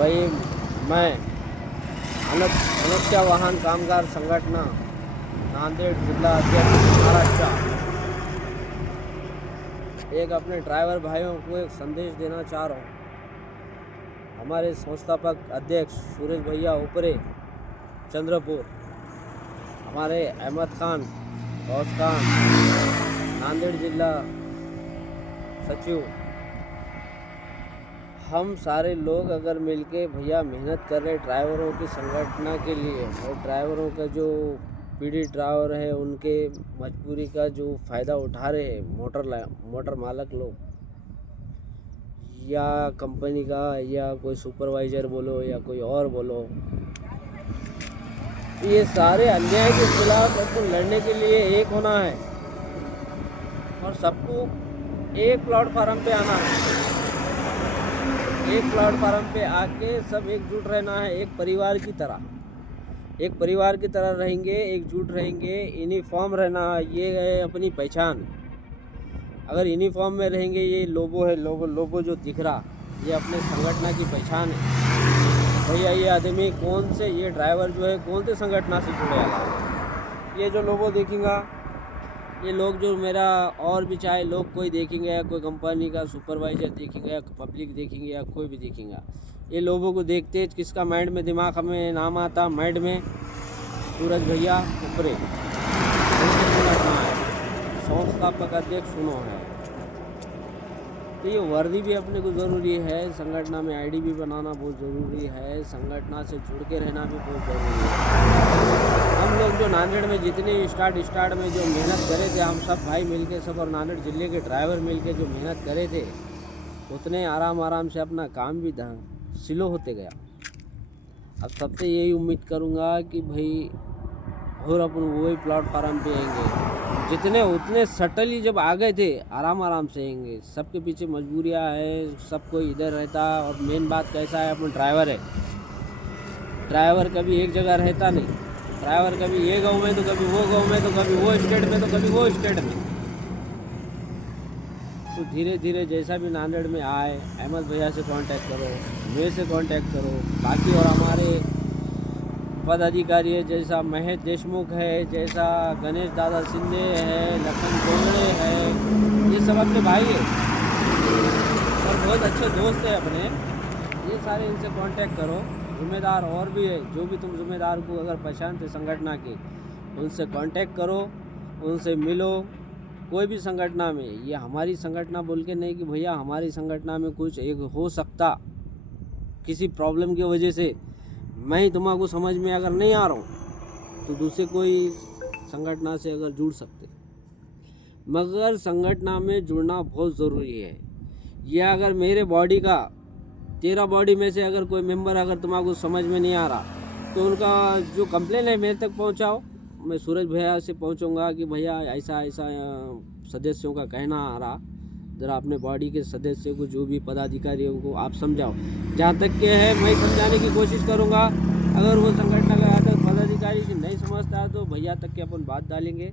भाई मैं अनक्या वाहन कामगार संघटना नांदेड़ जिला अध्यक्ष महाराष्ट्र एक अपने ड्राइवर भाइयों को एक संदेश देना चाह रहा हूँ। हमारे संस्थापक अध्यक्ष सूरज भैया ऊपरे चंद्रपुर, हमारे अहमद खान गौस खान नांदेड़ जिला सचिव, हम सारे लोग अगर मिलके भैया मेहनत कर रहे ड्राइवरों की संगठना के लिए और ड्राइवरों का जो पीड़ित ड्राइवर है उनके मजबूरी का जो फ़ायदा उठा रहे हैं मोटर मालक लोग या कंपनी का या कोई सुपरवाइज़र बोलो या कोई और बोलो, ये सारे अन्याय के खिलाफ सबको लड़ने के लिए एक होना है और सबको एक प्लेटफार्म पे आना है। एक प्लेटफार्म पे आके सब एकजुट रहना है, एक परिवार की तरह रहेंगे, एकजुट रहेंगे। यूनिफॉर्म रहना ये है अपनी पहचान। अगर यूनिफॉर्म में रहेंगे, ये लोगो है, लोगो जो दिख रहा ये अपने संगठना की पहचान है। भैया ये आदमी कौन से, ये ड्राइवर जो है कौन से संगठना से जुड़े वाला, ये जो लोगो देखेंगा, ये लोग जो मेरा और भी चाहे लोग कोई देखेंगे या कोई कंपनी का सुपरवाइज़र देखेंगे या पब्लिक देखेंगे या कोई भी देखेंगे, ये लोगों को देखते किसका माइंड में दिमाग हमें नाम आता, माइंड में सूरज भैया ऊपरे संस्थापक अध्यक्ष सुनो है। तो ये वर्दी भी अपने को ज़रूरी है, संगठना में आईडी भी बनाना बहुत ज़रूरी है, संगठना से जुड़ के रहना भी बहुत ज़रूरी है। हम लोग जो नांदेड़ में जितने स्टार्ट में जो मेहनत करे थे, हम सब भाई मिलके सब और नांदेड़ ज़िले के ड्राइवर मिलके जो मेहनत करे थे, उतने आराम से अपना काम भी स्लो होते गया। अब सबसे यही उम्मीद करूँगा कि भाई और अपन वही प्लेटफार्म पे आएंगे, जितने उतने सटली जब आ गए थे आराम से आएंगे। सबके पीछे मजबूरियाँ है, सब कोई इधर रहता। और मेन बात कैसा है, अपन ड्राइवर है, ड्राइवर कभी एक जगह रहता नहीं। ड्राइवर कभी ये गांव में तो कभी वो गांव में तो कभी वो स्टेट में तो कभी वो स्टेट में। तो धीरे धीरे जैसा भी नांदेड़ में आए, अहमद भैया से कांटेक्ट करो, मेरे से कांटेक्ट करो, बाकी और हमारे पदाधिकारी है, जैसा महेश देशमुख है, जैसा गणेश दादा सिंधे है, लखन कोंगड़े है, ये सब अपने भाई है और बहुत अच्छे दोस्त है अपने। ये सारे इनसे कांटेक्ट करो। जिम्मेदार और भी है, जो भी तुम जिम्मेदार को अगर पहचानते संगठना के, उनसे कांटेक्ट करो, उनसे मिलो। कोई भी संगठना में, ये हमारी संगठना बोल के नहीं कि भैया हमारी संगठना में कुछ एक हो सकता, किसी प्रॉब्लम की वजह से मैं तुम्हारा समझ में अगर नहीं आ रहा हूँ तो दूसरे कोई संगठना से अगर जुड़ सकते, मगर संगठना में जुड़ना बहुत ज़रूरी है। यह अगर मेरे बॉडी का, तेरा बॉडी में से अगर कोई मेंबर अगर तुम्हारा समझ में नहीं आ रहा तो उनका जो कंप्लेन है मेरे तक पहुंचाओ। मैं सूरज भैया से पहुंचूंगा कि भैया ऐसा सदस्यों का कहना आ रहा, ज़रा अपने बॉडी के सदस्य को, जो भी पदाधिकारियों को आप समझाओ। जहाँ तक के है मैं समझाने की कोशिश करूँगा। अगर वो संगठन का अगर पदाधिकारी से नहीं समझता तो भैया तक के अपन बात डालेंगे,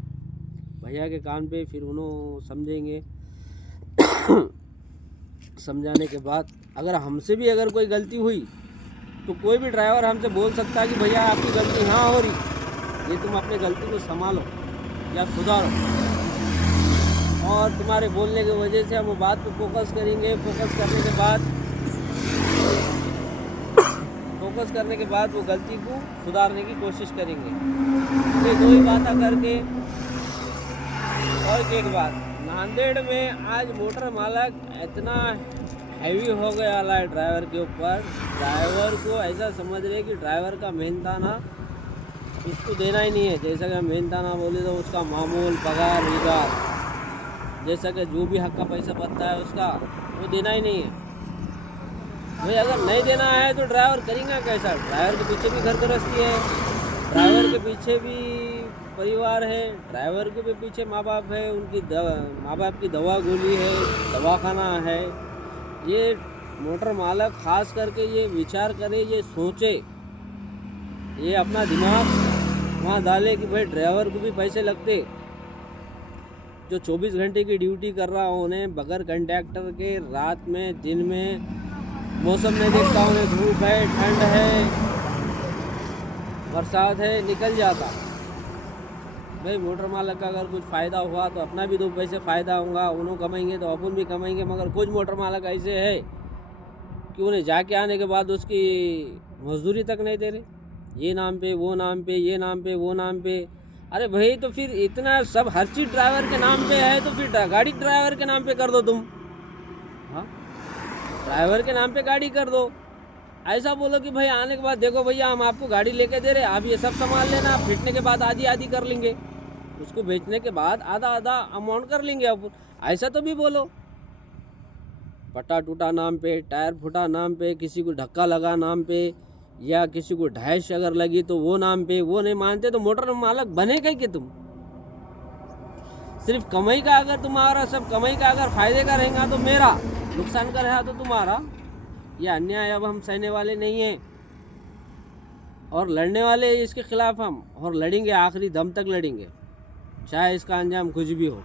भैया के कान पे, फिर उन्होंने समझेंगे। समझाने के बाद अगर हमसे भी अगर कोई गलती हुई तो कोई भी ड्राइवर हमसे बोल सकता है कि भैया आपकी गलती यहाँ हो रही, ये तुम अपने गलती को संभालो या सुधारो। और तुम्हारे बोलने की वजह से हम बात पे फोकस करेंगे। फोकस करने के बाद वो गलती को सुधारने की कोशिश करेंगे। ये दो ही बातें करके। और एक बात, नांदेड़ में आज मोटर मालक इतना हैवी हो गया वाला है ड्राइवर के ऊपर। ड्राइवर को ऐसा समझ रहे कि ड्राइवर का मेहनताना उसको देना ही नहीं है। जैसा कि मेहनताना बोले तो उसका मामूल पगार विगार, जैसा कि जो भी हक का पैसा बनता है उसका, वो देना ही नहीं है। भाई अगर नहीं देना है तो ड्राइवर करेंगे कैसा? ड्राइवर के पीछे भी घर गृहस्थी है, ड्राइवर के पीछे भी परिवार है, ड्राइवर के भी पीछे माँ बाप है, उनकी माँ बाप की दवा गोली है, दवाखाना है। ये मोटर मालक खास करके ये विचार करे, ये सोचे, ये अपना दिमाग वहाँ डाले कि भाई ड्राइवर को भी पैसे लगते। जो 24 घंटे की ड्यूटी कर रहा हूँ, उन्हें बगैर कंडक्टर के रात में दिन में मौसम में देखता हूँ धूप है, ठंड है, बरसात है, निकल जाता। भाई मोटर मालक का अगर कुछ फ़ायदा हुआ तो अपना भी 2 पैसे फ़ायदा होगा, उन्हों कमाएंगे तो अपन भी कमाएंगे। मगर कुछ मोटर मालक ऐसे है कि उन्हें जाके आने के बाद उसकी मजदूरी तक नहीं दे रहे, ये नाम पे वो नाम पे, ये नाम पे वो नाम पे। अरे भाई तो फिर इतना सब हर चीज़ ड्राइवर के नाम पे है तो फिर गाड़ी ड्राइवर के नाम पे कर दो तुम। हाँ, ड्राइवर के नाम पे गाड़ी कर दो। ऐसा बोलो कि भाई आने के बाद देखो भैया हम आपको गाड़ी लेके दे रहे, आप ये सब सामान लेना, आप फिटने के बाद आधी आधी कर लेंगे, उसको बेचने के बाद आधा आधा अमाउंट कर लेंगे अब। ऐसा तो भी बोलो। पट्टा टूटा नाम पे, टायर फूटा नाम पे, किसी को धक्का लगा नाम पे, या किसी को ढैश अगर लगी तो वो नाम पे। वो नहीं मानते तो मोटर मालक बनेगा कि तुम? सिर्फ कमाई का अगर तुम्हारा सब कमाई का अगर फायदे का रहेगा तो मेरा, नुकसान का रहा तो तुम्हारा। यह अन्याय अब हम सहने वाले नहीं हैं और लड़ने वाले इसके खिलाफ हम, और लड़ेंगे, आखिरी दम तक लड़ेंगे, चाहे इसका अंजाम कुछ भी हो।